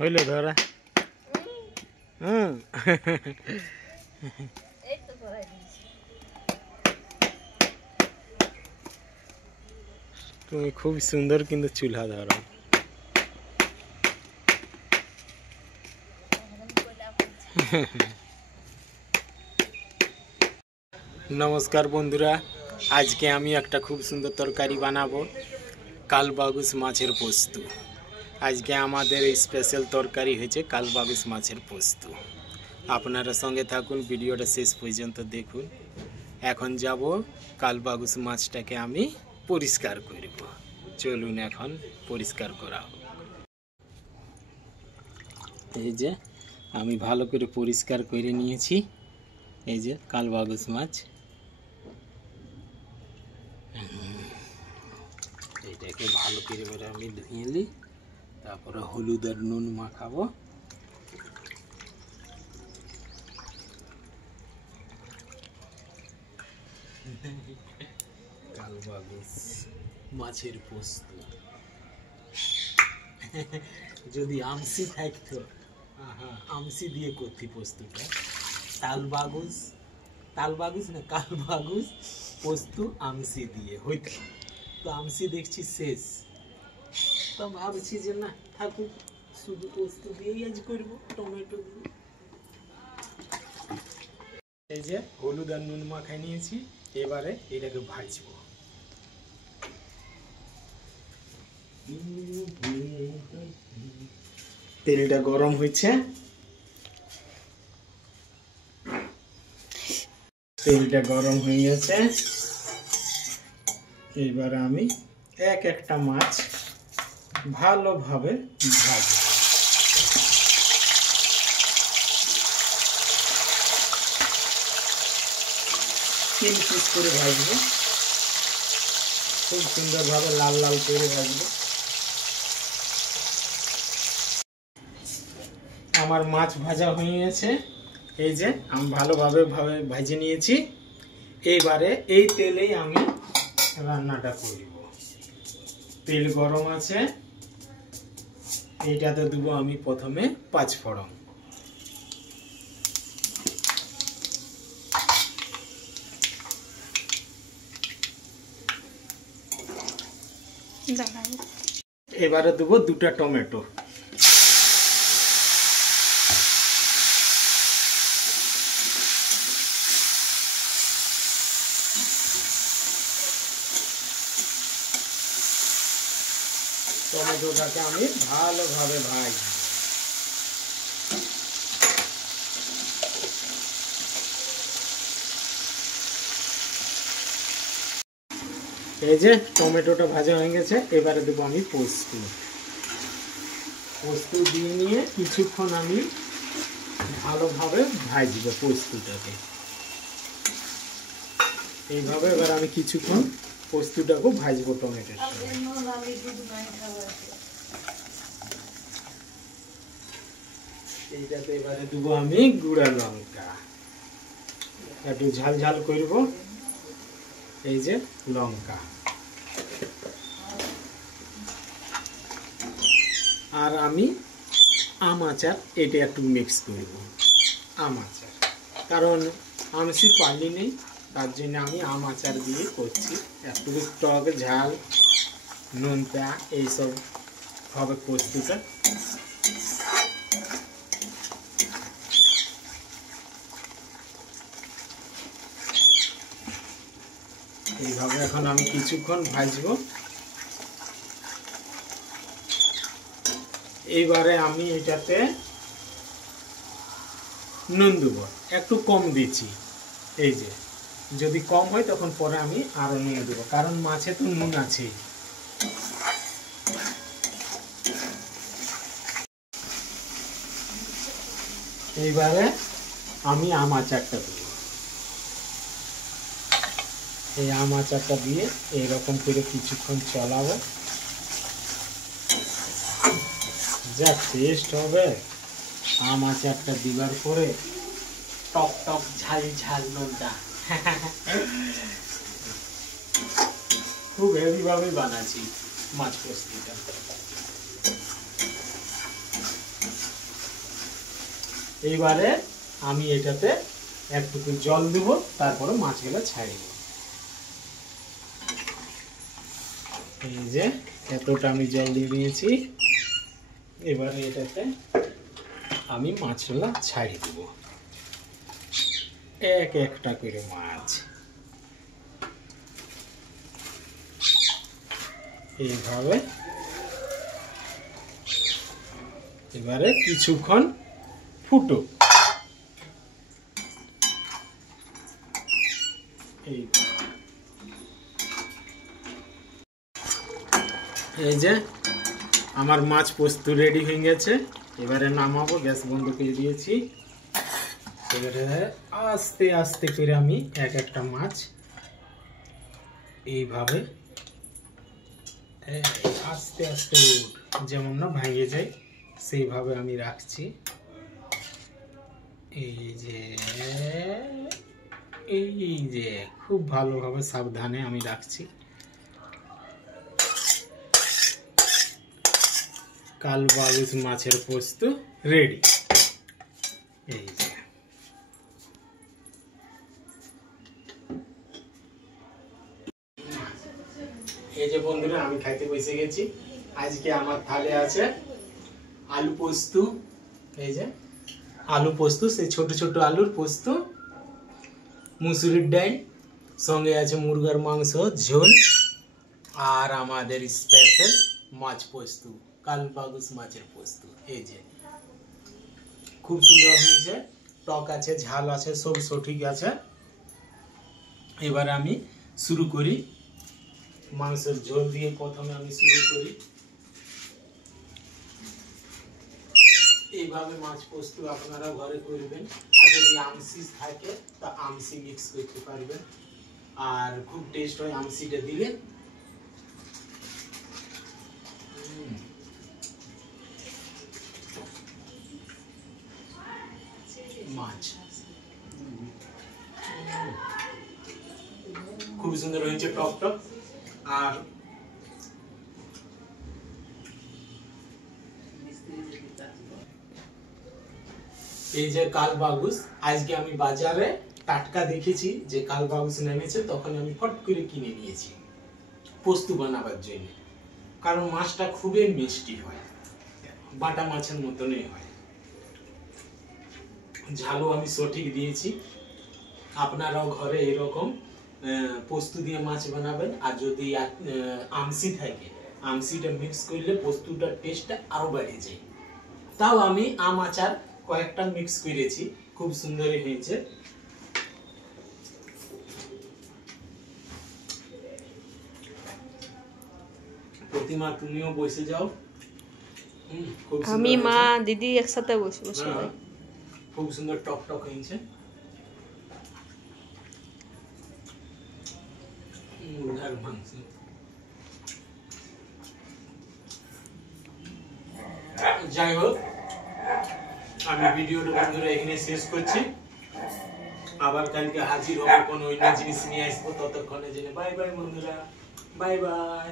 হইল ধরা তুমি খুব সুন্দর কিন্তু চুলা ধরো। নমস্কার বন্ধুরা, আজকে আমি একটা খুব সুন্দর তরকারি বানাবো, কালবাগুস মাছের পোস্ত। আজকে আমাদের এই স্পেশাল তরকারি হয়েছে কালবাগুস মাছের পোস্ত। আপনারা সঙ্গে থাকুন, ভিডিওটা শেষ পর্যন্ত দেখুন। এখন যাব কালবাগুস মাছটাকে আমি পরিষ্কার করব। চলুন এখন পরিষ্কার করা হোক। এই যে আমি ভালো করে পরিষ্কার করে নিয়েছি। এই যে কালবাগুস মাছ, এটাকে ভালো করে এবারে আমি ধুয়ে নিই, তারপরে হলুদ আর নুন মাখাবো। কালবাগুস মাছের পোস্ত যদি আমসি থাকতো, আমসি দিয়ে করতি পোস্তটা। তালবাগুস না কালবাগুস পোস্ত আমসি দিয়ে হইত, তো আমসি দেখছি শেষ, তো ভাবছি যে না থাকুক, শুধু পোস্ত দিয়েই আজ করবো, টমেটো দিয়ে। এই যে হলুদ আর নুন মাখাই নিয়েছি, এবারে এটাকে ভাজবো। তেলটা গরম হয়েছে, তেলটা গরম হয়ে গেছে। এবারে আমি এক একটা মাছ ভালোভাবে ভাজবো। তিন পিস করে ভাজবো, খুব সুন্দরভাবে লাল লাল করে ভাজবো। আমার মাছ ভাজা হয়ে গেছে, এই যে আমি ভালোভাবে ভেজে নিয়েছি। এইবারে এই তেলেই আমি রান্নাটা করব। তেল গরম আছে, এইটাতে দেবো আমি প্রথমে পাঁচফোড়ন। এবারে দেবো দুটা টমেটো। টমেটোটাকে আমি ভালোভাবে ভাজবো। এই যে টমেটোটা ভাজা হয়ে গেছে, এবারে দেবো আমি পোস্ত। পোস্ত দিয়ে নিয়ে কিছুক্ষণ আমি ভালোভাবে ভাজবো পোস্তটাকে। এইভাবে এবার আমি কিছুক্ষণ পোস্তটাকে ভাজবো টমেটোর সাথে। এইটাতে এবারে দেবো আমি গুঁড়া লঙ্কা, একটু ঝাল ঝাল করবো। এই যে লঙ্কা, আর আমি আম আচার এটা একটু মিক্স করব। আম আচার, কারণ আমসি পালি নেই, তার জন্য আমি আম আচার দিয়ে করছি। একটু টক ঝাল নোনতা এইসব হবে পোস্তটা। এইভাবে এখন আমি কিছুক্ষণ ভাজবো। এইবারে আমি এটাতে নুন দেবো, একটু কম দিচ্ছি। এই যে যদি কম হয় তখন পরে আমি আরো নুন দেবো, কারণ মাছে তো নুন আছে। এইবারে আমি আম আচারটা দেবো। এই আম আচারটা দিয়ে এইরকম করে কিছুক্ষণ চলাবো। যা টেস্ট হবে আম আচারটা দিবার পরে, টক টক ঝাল ঝাল নোনতা। খুব হেভি ভাবে বানাচ্ছি মাছ পোস্তটা। এইবারে আমি এটাতে একটুকু জল দেব, তারপরে মাছগুলো ছাড়িয়ে দেব। এই যে এতটা আমি জল দিয়ে দিয়েছি। এবারে এটাতে আমি মাছগুলো ছাড়িয়ে দেব, এক একটা করে মাছ। এইভাবে এবারে কিছুক্ষণ ফুটো। এই যে আমার মাছ পোস্ত রেডি হয়ে গেছে। এবারে নামাবো, গ্যাস বন্ধ করে দিয়েছি। এবারে আস্তে আস্তে করে আমি এক একটা মাছ এইভাবে আস্তে আস্তে যেমন না ভেঙে যায় সেইভাবে আমি রাখছি। এই যে খুব ভালোভাবে সাবধানে আমি রাখছি। কালবাউস মাছের পোস্ত রেডি। এই যে বন্ধুরা, আমি খাইতে বসে গেছি। আজকে আমার থালে আছে আলু পোস্ত। এই যে আলু পোস্ত, সেই ছোট ছোট আলুর পোস্ত, মুসুরির ডাল, সঙ্গে আছে মুরগার মাংস ঝোল, আর আমাদের স্পেশাল মাছ পোস্ত, কালবাউস মাছের পোস্ত। এই যে খুব সুন্দর হয়েছে, টক আছে, ঝাল আছে, সব সঠিক আছে। এবার আমি শুরু করি। মাংসের ঝোল দিয়ে প্রথমে আমি শুরু করি। এইভাবে মাছ পোস্ত আপনারা ঘরে করবেন, আর যদি আমসি থাকে তা আমসি মিক্স করতে পারবেন, আর খুব টেস্ট হয় আমসিটা দিলে। মাছ খুব সুন্দর হয়েছে, টক টক। আর এই যে কালবাউস, আজকে আমি বাজারে টাটকা দেখেছি যে কালবাউস নেমেছে, তখন আমি ফট করে কিনে নিয়েছি পোস্ত বানাবার জন্য। কারণ মাছটা খুবই মিষ্টি হয়, বাটা মাছের মতনই হয়। ঝালও আমি সঠিক দিয়েছি। আপনারাও ঘরে এরকম পোস্ত দিয়ে মাছ বানাবেন। আর যদি আমসি থাকে, আমসিটা মিক্স করলে পোস্তটার টেস্টটা আরো বেড়ে যায়। তাও আমি আম আচার কয়েকটা মিক্স করেছি, খুব সুন্দরই হয়েছে। প্রতিমা, তুমিও বসে যাও। আমি মা দিদি একসাথে বসে বসে খুব সুন্দর টক টক হয়েছে। মুরগার মাংস, যাই হোক, আমি ভিডিওটা বন্ধুরা এখানে শেষ করছি। আবার কালকে হাজির হবো কোনো অন্য জিনিস নিয়ে আসবো। ততক্ষণে জেনে বাই বাই বন্ধুরা, বাই বাই।